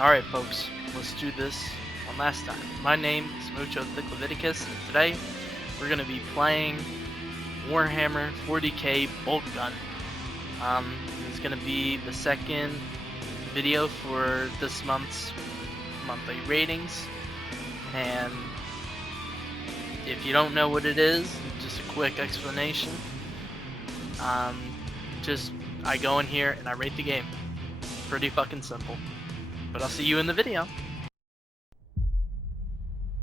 Alright folks, let's do this one last time. My name is Mucho Thick Leviticus, and today we're going to be playing Warhammer 40k Boltgun. This is going to be the second video for this month's monthly ratings, and if you don't know what it is, just a quick explanation. I go in here and I rate the game. Pretty fucking simple. But I'll see you in the video.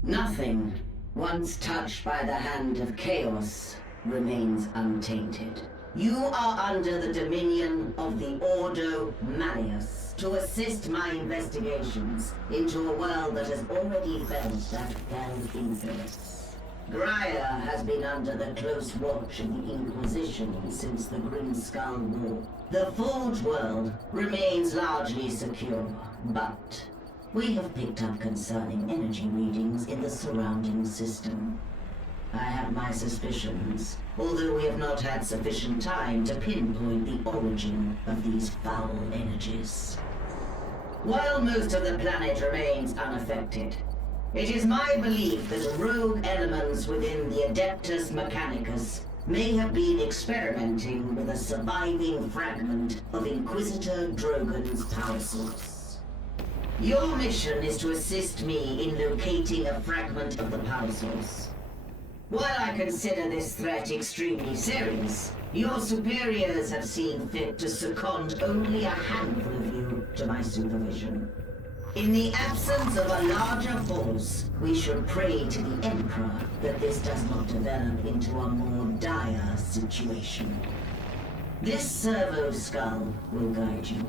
Nothing, once touched by the hand of chaos, remains untainted. You are under the dominion of the Ordo Malleus to assist my investigations into a world that has already felt that fell influence. Graia has been under the close watch of the Inquisition since the Grim Skull War. The Forge world remains largely secure, but we have picked up concerning energy readings in the surrounding system. I have my suspicions, although we have not had sufficient time to pinpoint the origin of these foul energies. While most of the planet remains unaffected, it is my belief that rogue elements within the Adeptus Mechanicus may have been experimenting with a surviving fragment of Inquisitor Drogon's power source. Your mission is to assist me in locating a fragment of the power source. While I consider this threat extremely serious, your superiors have seen fit to second only a handful of you to my supervision. In the absence of a larger force, we should pray to the Emperor that this does not develop into a more dire situation. This servo skull will guide you.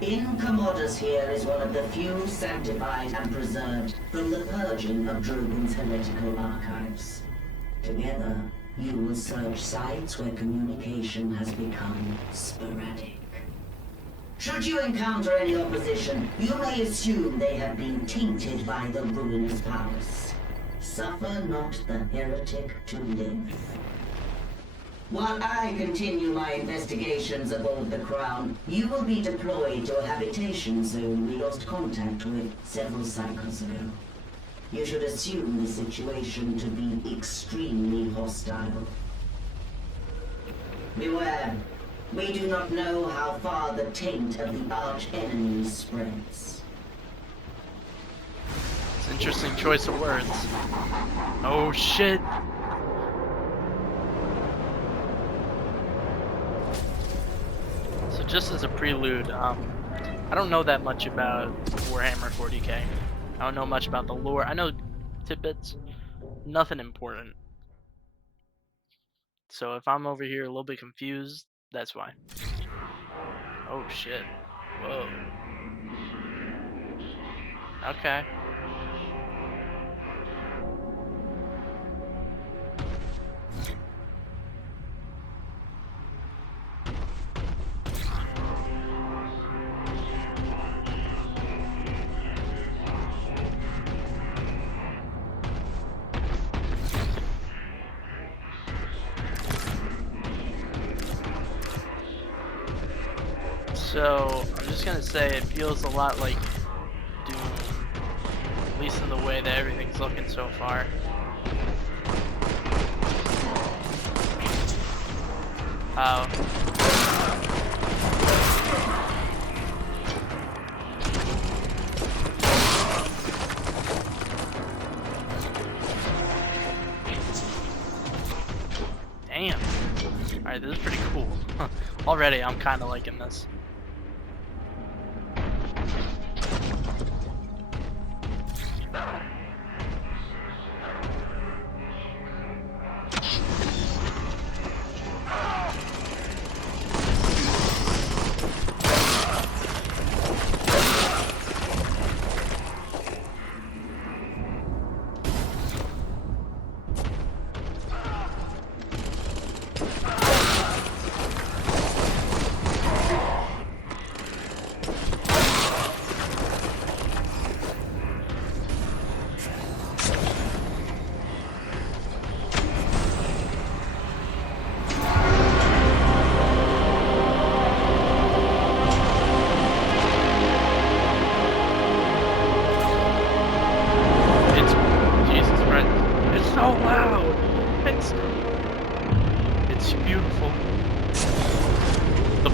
In Commodus here is one of the few sanctified and preserved from the purging of Drogon's heretical archives. Together, you will search sites where communication has become sporadic. Should you encounter any opposition, you may assume they have been tainted by the ruinous powers. Suffer not the heretic to live. While I continue my investigations aboard the Crown, you will be deployed to a habitation zone we lost contact with several cycles ago. You should assume the situation to be extremely hostile. Beware. We do not know how far the taint of the arch-enemy spreads. It's an interesting choice of words. Oh shit! So just as a prelude, I don't know that much about Warhammer 40k. I don't know much about the lore. I know tidbits, nothing important. So if I'm over here a little bit confused, that's why. Oh shit. Whoa. Okay. So, I'm just gonna say it feels a lot like Doom, at least in the way that everything's looking so far. Oh. Damn. Alright, this is pretty cool. Already, I'm kind of liking this.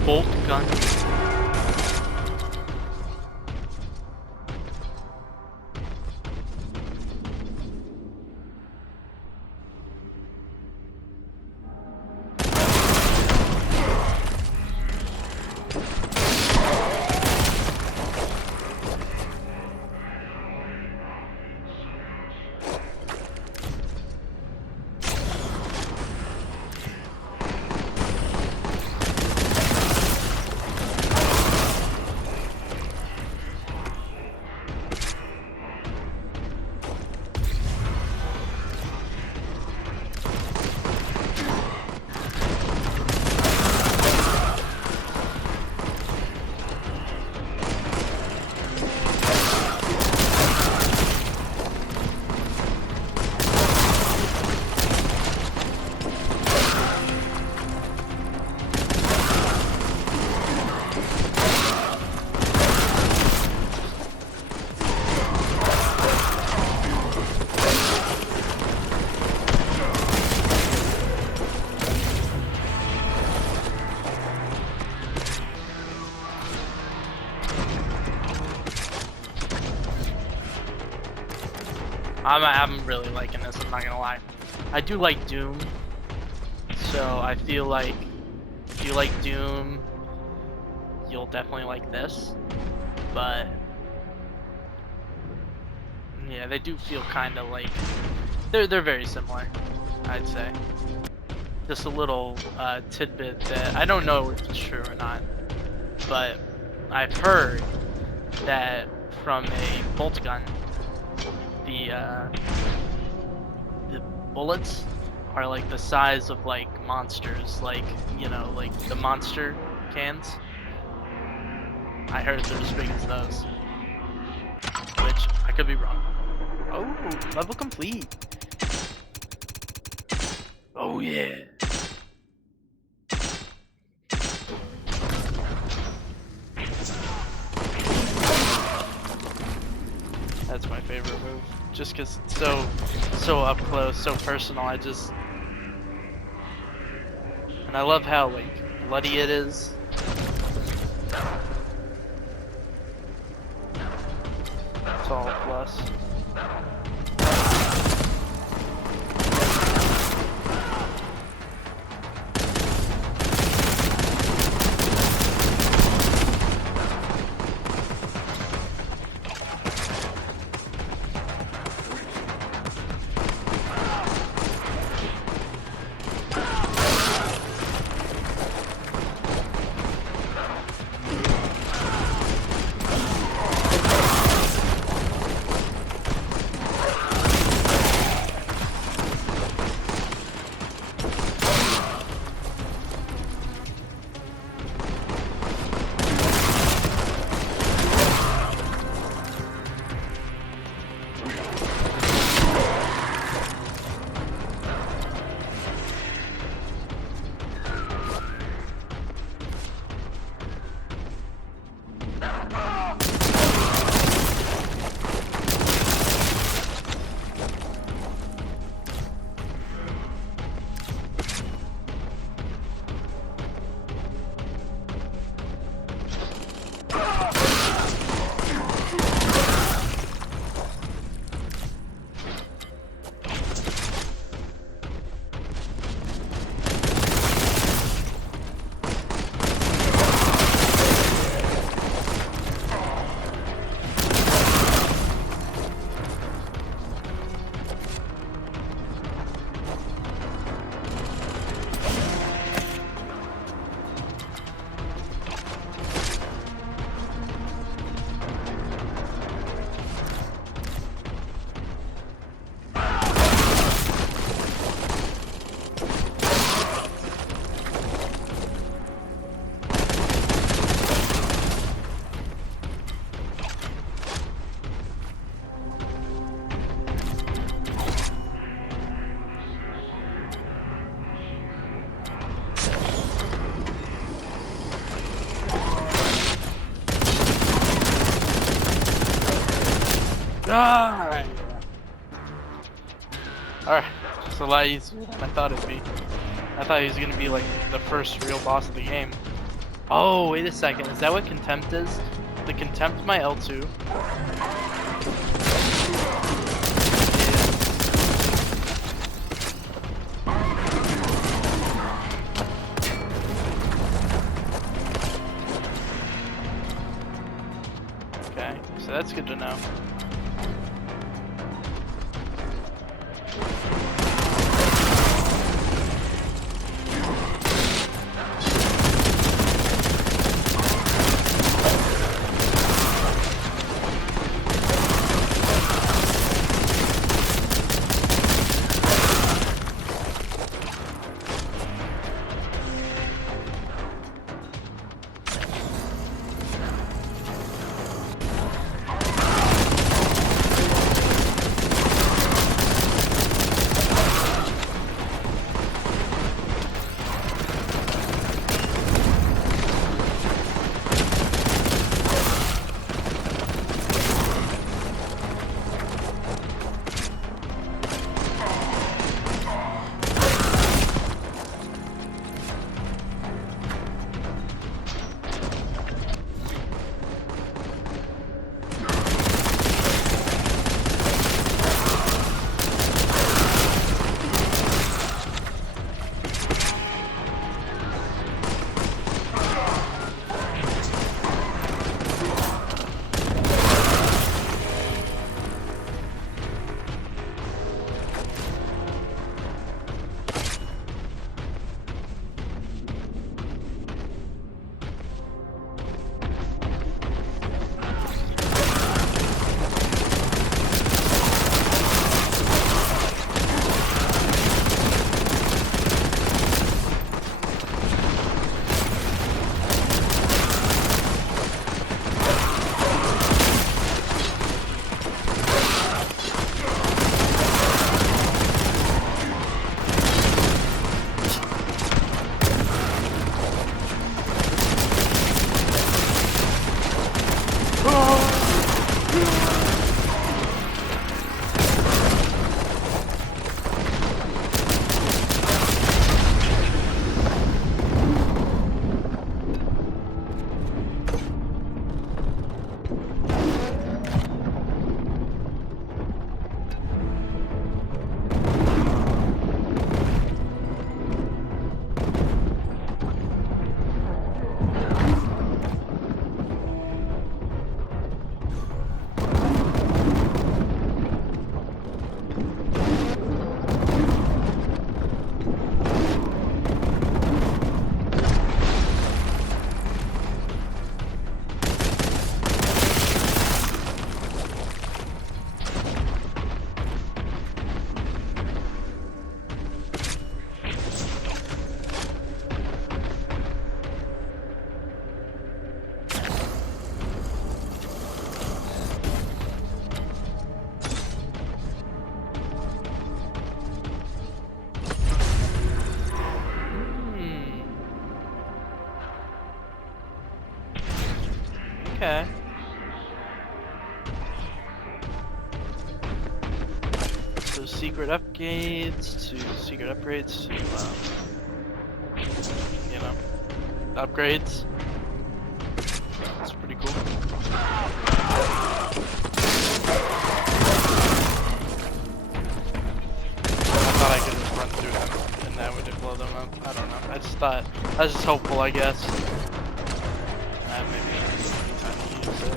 Boltgun. I'm really liking this, I'm not gonna lie. I do like Doom, so I feel like if you like Doom, you'll definitely like this. But yeah, they do feel kind of like they're very similar, I'd say. Just a little tidbit that I don't know if it's true or not, but I've heard that from a bolt gun, the bullets are like the size of like monsters, like, you know, like the monster cans. I heard they're as big as those, which I could be wrong. Oh, level complete. Oh yeah. That's my favorite move, just because it's so up close, so personal. And I love how like bloody it is. It's all a plus. Ah! Alright, it's a lot easier than I thought it'd be. I thought he was gonna be like the first real boss of the game. Oh, wait a second. Is that what contempt is? The contempt my L2. Okay, so that's good to know. Okay. So secret upgrades to secret upgrades to, you know, upgrades. That's pretty cool. I thought I could just run through them and that would blow them up. I don't know. I was just hopeful, I guess. Maybe anytime you use it.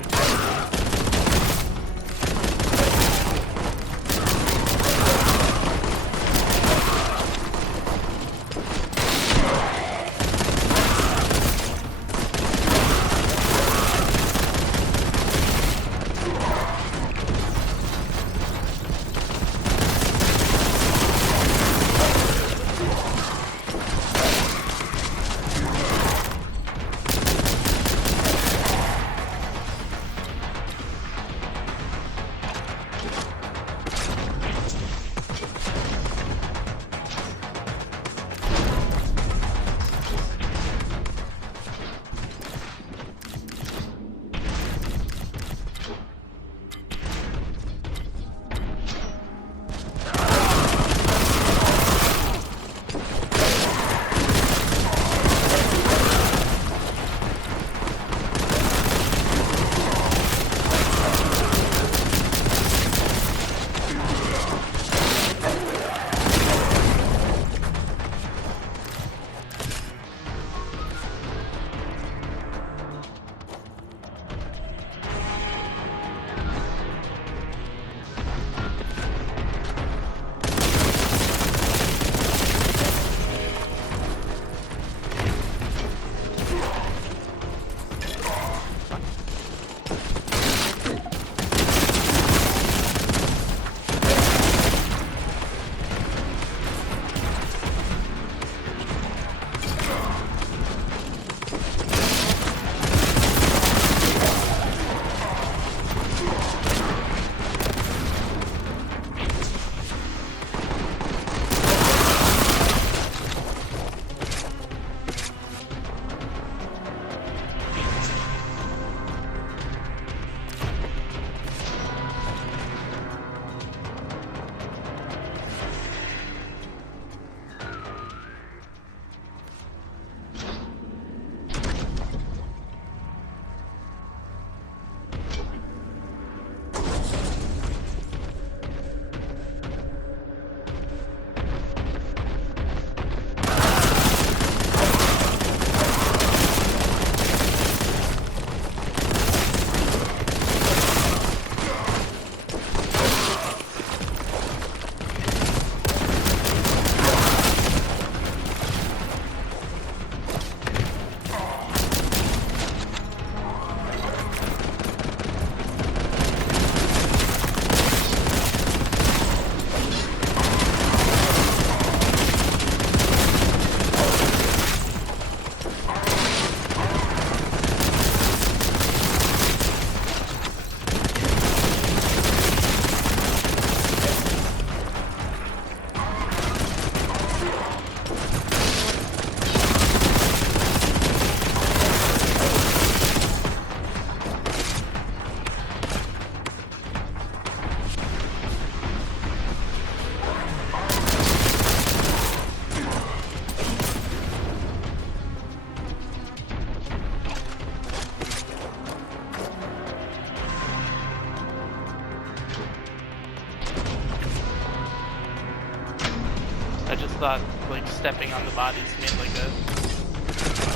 thought like stepping on the bodies made like a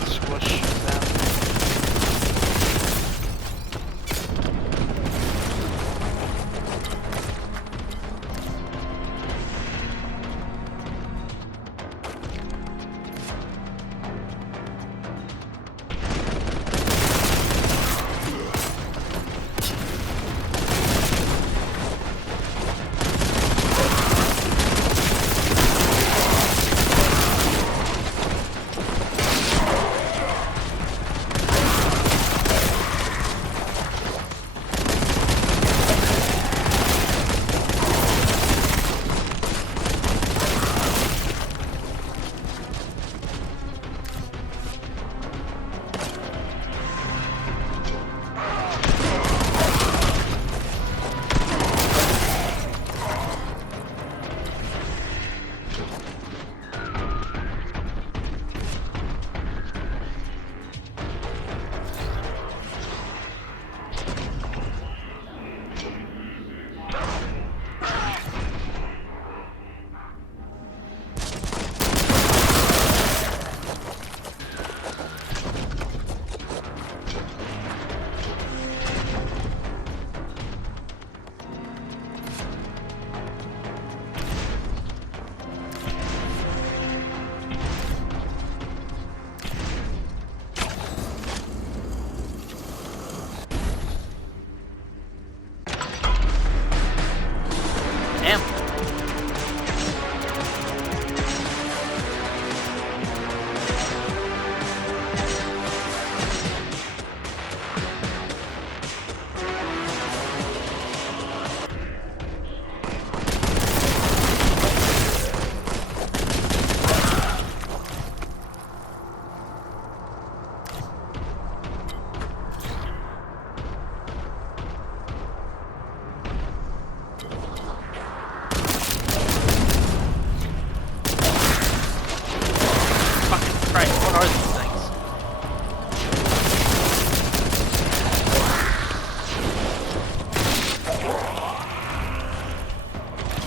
squish sound.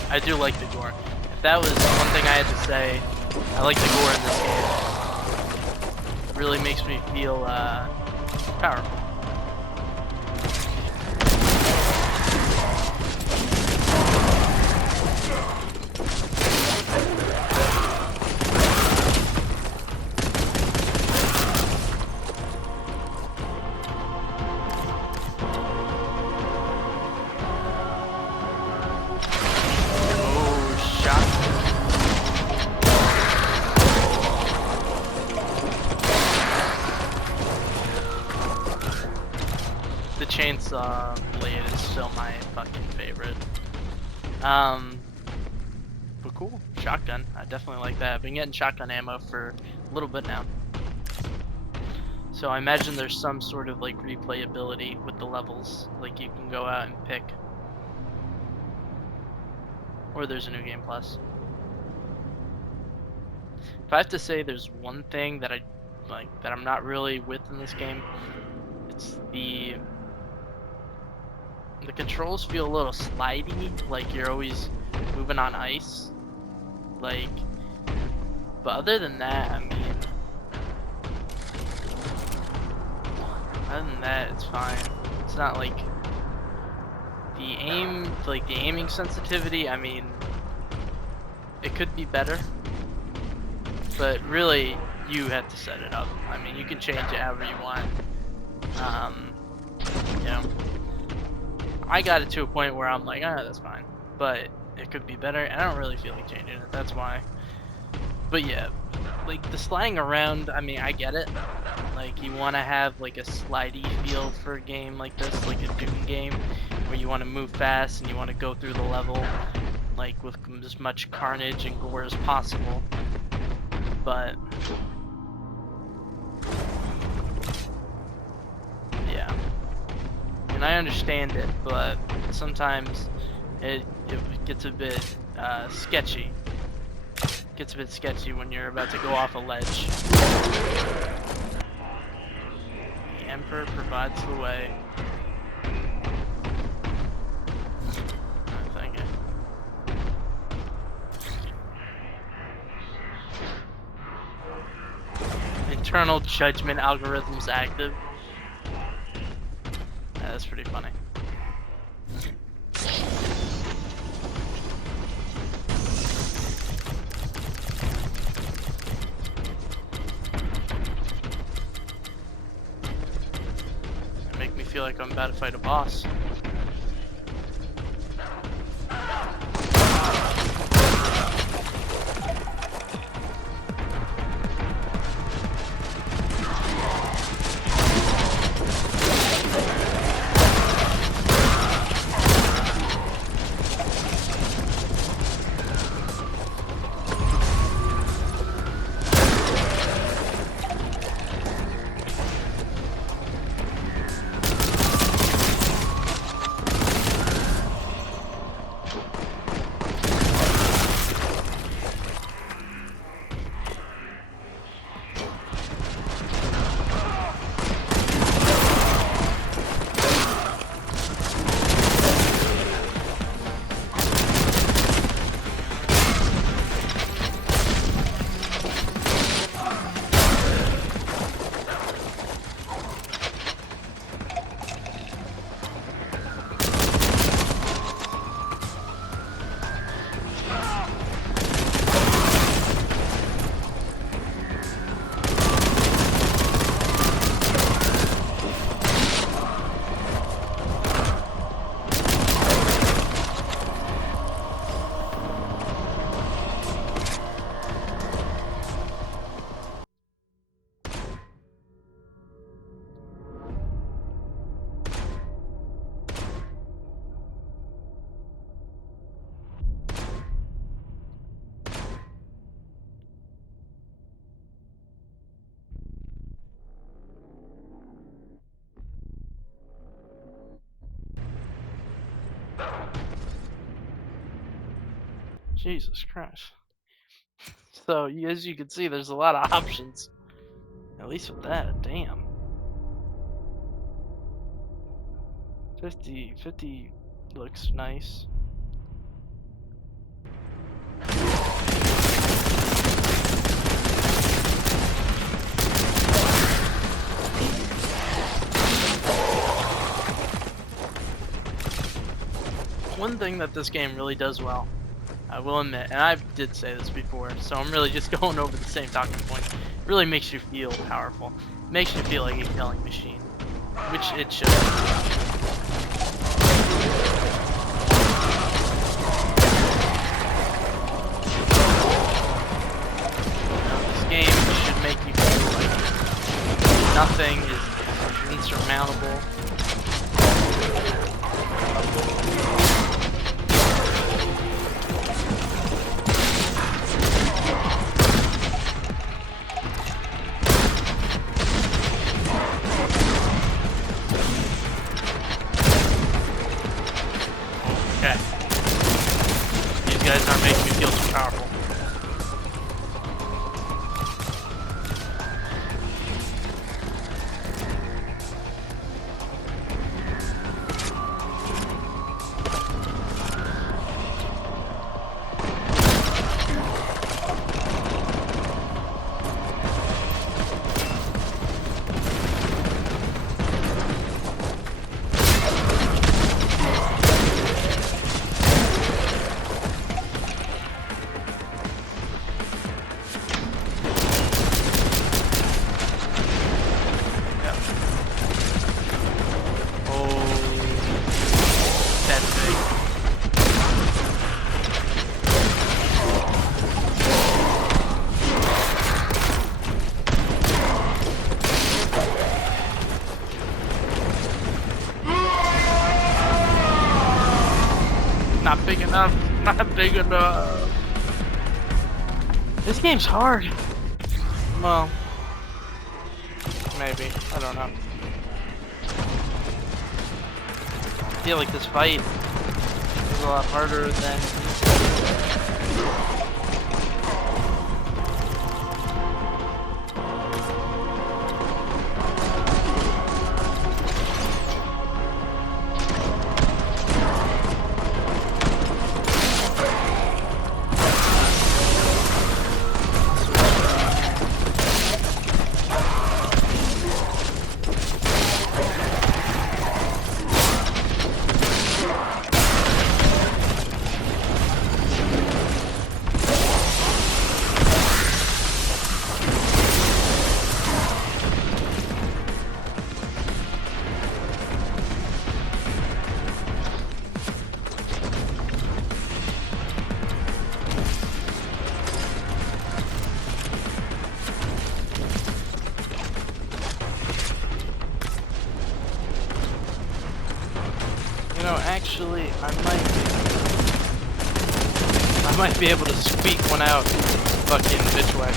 I do like the gore. If that was one thing I had to say, I like the gore in this game. It really makes me feel powerful. The chainsaw blade is still my fucking favorite. But cool. Shotgun. I definitely like that. I've been getting shotgun ammo for a little bit now. So I imagine there's some sort of like replayability with the levels. Like you can go out and pick. Or there's a new game plus. If I have to say there's one thing that I like that I'm not really with in this game, it's the controls feel a little slidey, like you're always moving on ice. Like, but other than that, I mean, other than that, it's fine. It's not like the aiming sensitivity. I mean, it could be better, but really, you have to set it up. I mean, you can change it however you want. You know. I got it to a point where I'm like, that's fine, but it could be better, and I don't really feel like changing it, that's why. But yeah, like the sliding around, I mean, I get it. Like, you want to have like a slidey feel for a game like this, like a Doom game, where you want to move fast and you want to go through the level, like with as much carnage and gore as possible. But yeah. And I understand it, but sometimes it gets a bit sketchy. It gets a bit sketchy when you're about to go off a ledge. The Emperor provides the way. internal judgment algorithms active. Yeah, that's pretty funny. They make me feel like I'm about to fight a boss. Jesus Christ. So, as you can see, there's a lot of options. At least with that, damn. 50 looks nice. One thing that this game really does well, I will admit, and I did say this before, so I'm really just going over the same talking point. It really makes you feel powerful. It makes you feel like a killing machine, which it should. This game should make you feel like nothing is insurmountable. Okay. These guys aren't making me feel too powerful. Not big enough. Not big enough. This game's hard. Well, maybe. I don't know. I feel like this fight is a lot harder than... Actually, I might be able to squeak one out. Fucking bitch whack.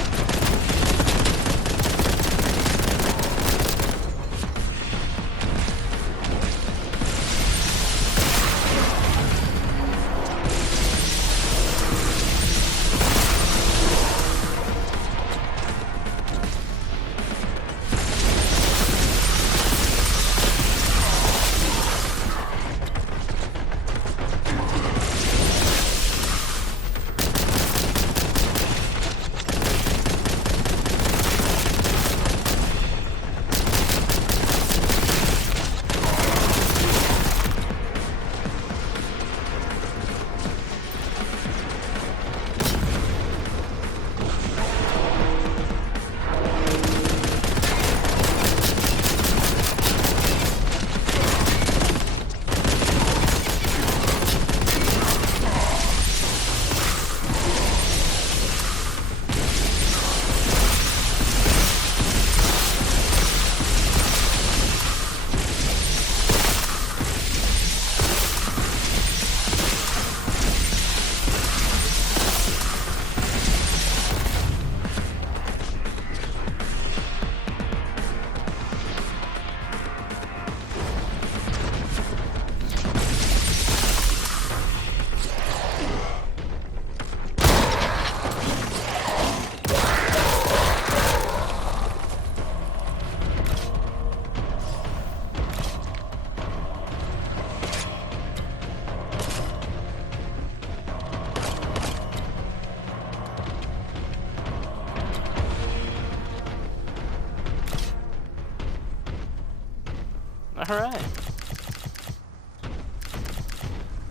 Alright.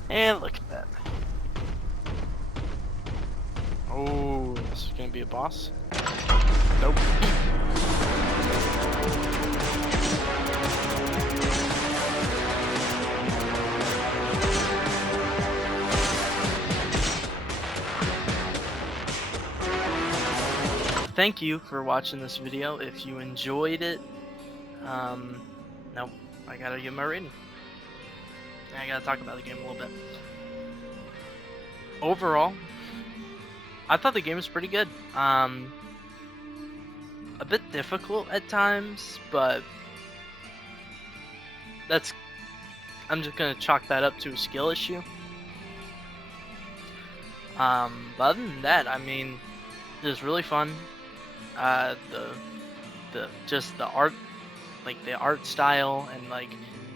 And look at that. Oh, this is gonna be a boss? Nope. Thank you for watching this video. If you enjoyed it, nope, I gotta give my rating. I gotta talk about the game a little bit. Overall, I thought the game was pretty good. A bit difficult at times, but I'm just gonna chalk that up to a skill issue. But other than that, I mean, it was really fun. Just the art, like the art style, and like,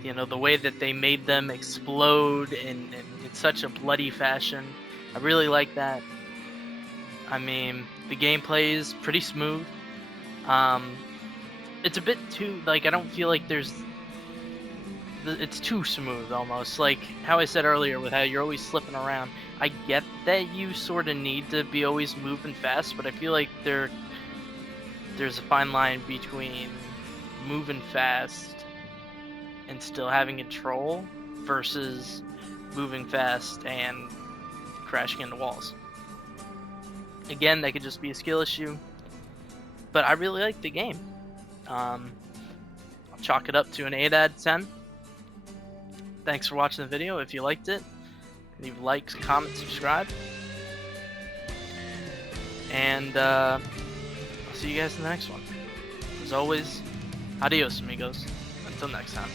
you know, the way that they made them explode in such a bloody fashion. I really like that. I mean, the gameplay is pretty smooth. It's a bit too, like, I don't feel like it's too smooth almost. Like how I said earlier with how you're always slipping around. I get that you sort of need to be always moving fast, but I feel like there's a fine line between moving fast and still having control versus moving fast and crashing into walls. Again, that could just be a skill issue, but I really like the game. I'll chalk it up to an 8 out of 10. Thanks for watching the video. If you liked it, leave likes, comments, subscribe, and I'll see you guys in the next one. As always, adios amigos. Until next time.